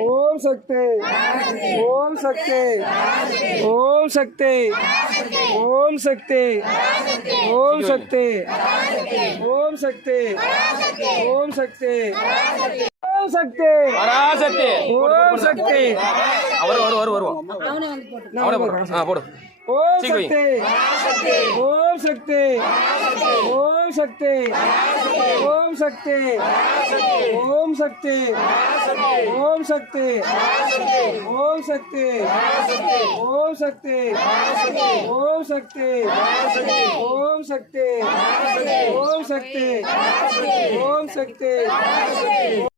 ओम शक्ति ओम शक्ति ओम शक्ति ओम शक्ति ओम शक्ति ओम शक्ति ओम शक्ति ओम शक्ति பராசக்தி ओम शक्ति வருவோம் அவனே போடு ओम சீக்கிரம் शक्ति ओम शक्ति ओम शक्ति ओम शक्ति ओम शक्ति ओम शक्ति ओम शक्ति ओम शक्ति ओम शक्ति ओम शक्ति ओम शक्ति ओम शक्ति